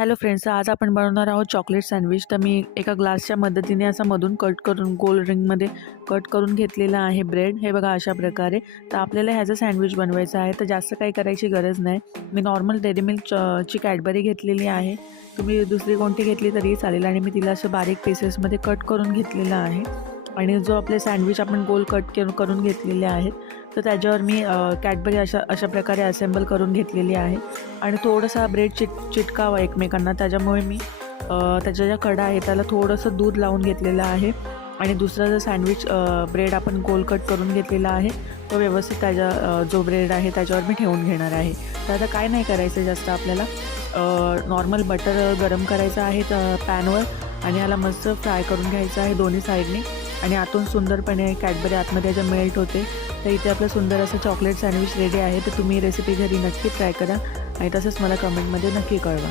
Hello friends, आज आपण बनवणार आहोत चॉकलेट सँडविच. तर मी एका ग्लासच्या मदतीने असं मधून कट करून गोल रिंगमध्ये कट करून घेतलेला आहे ब्रेड. हे बघा अशा प्रकारे. तर आपल्याला ह्याचं सँडविच बनवायचं आहे, तर जास्त काही करायची गरज नाही. मी नॉर्मल डेअरी मिल्क ची कॅडबरी घेतलेली आहे. तुम्ही दुसरी कोणती घेतली तरी चालेल आणि मी तिला असं बारीक पीसेसमध्ये कट करून घेतलेलं आहे. आणि जो आपले सँडविच आपण गोल कट करून घेतलेले आहेत, तर त्याच्यावर मी कॅडबरी अशा प्रकारे असेंबल करून घेतलेली आहे. आणि थोडासा ब्रेड चिटकावा एकमेकांना, त्याच्यामुळे मी त्याच्या ज्या कडा आहे त्याला थोडंसं दूध लावून घेतलेलं आहे. आणि दुसरा जो सँडविच ब्रेड आपण गोल कट करून घेतलेला आहे, तो व्यवस्थित त्याच्या जो ब्रेड आहे त्याच्यावर मी ठेवून घेणार आहे. तर आता काय नाही करायचं जास्त, आपल्याला नॉर्मल बटर गरम करायचं आहे पॅनवर आणि याला मस्त फ्राय करून घ्यायचं आहे दोन्ही साईडने. आणि आतून सुंदरपणे कॅडबरी आतमध्ये ज्या मेल्ट होते. तर इथे आपलं सुंदर असं चॉकलेट सँडविच रेडी आहे. तर तुम्ही रेसिपी घरी नक्की ट्राय करा आणि तसंच मला कमेंटमध्ये नक्की कळवा.